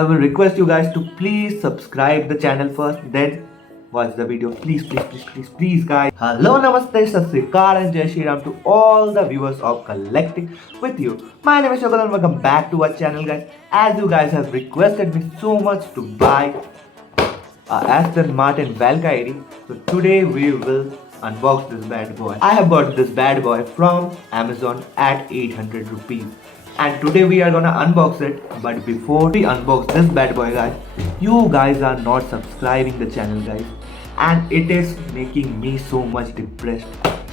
I will request you guys to please subscribe the channel first, then watch the video. Please guys. Hello, namaste, sat sri akal and jai shri ram to all the viewers of Collecting with you. My name is Shakal and welcome back to our channel, guys. As you guys have requested me so much to buy Aston Martin Valkyrie, so today we will unbox this bad boy. I have bought this bad boy from Amazon at 800 rupees. And today we are gonna unbox it. But before we unbox this bad boy, guys, you guys are not subscribing the channel, guys, and it is making me so much depressed.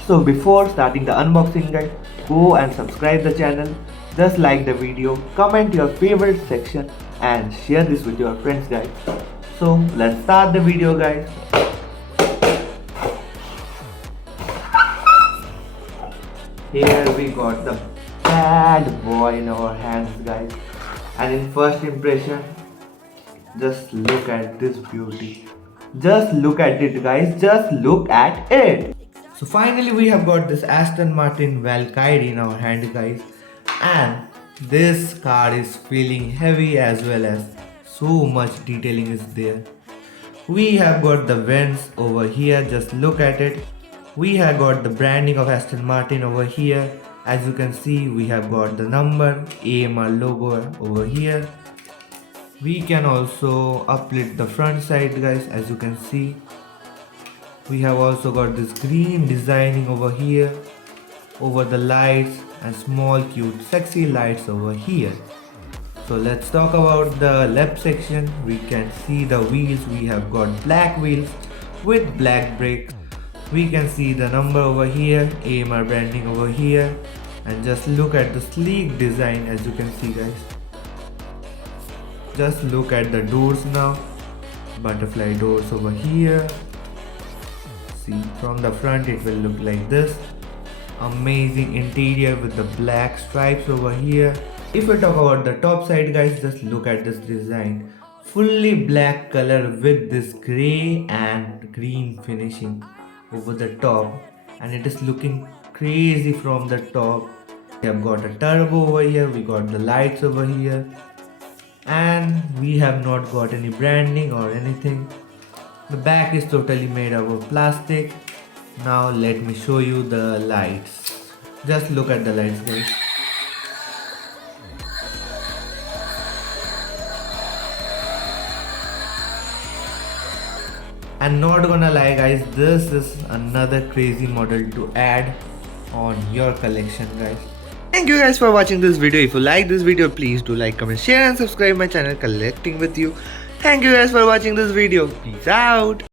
So before starting the unboxing, guys, go and subscribe the channel, just like the video, comment your favorite section and share this with your friends, guys. So let's start the video, guys. Here we got the bad boy in our hands, guys, and in first impression, just look at this beauty. Just look at it, guys, just look at it. So finally we have got this Aston Martin Valkyrie in our hand, guys, and this car is feeling heavy as well as so much detailing is there. We have got the vents over here, just look at it. We have got the branding of Aston Martin over here. As you can see, we have got the number, AMR logo over here. We can also uplift the front side, guys, as you can see. We have also got this green designing over here, over the lights, and small cute sexy lights over here. So let's talk about the left section. We can see the wheels. We have got black wheels with black brakes. We can see the number over here, AMR branding over here, and just look at the sleek design, as you can see, guys. Just look at the doors now, butterfly doors over here. See, from the front it will look like this. Amazing interior with the black stripes over here. If we talk about the top side, guys, just look at this design. Fully black color with this grey and green finishing over the top, and it is looking crazy from the top. We have got a turbo over here, we got the lights over here, and we have not got any branding or anything. The back is totally made out of plastic. Now let me show you the lights. Just look at the lights, guys. And not gonna lie, guys, this is another crazy model to add on your collection, guys. Thank you guys for watching this video. If you like this video, please do like, comment, share and subscribe my channel Collecting with you. Thank you guys for watching this video. Peace out.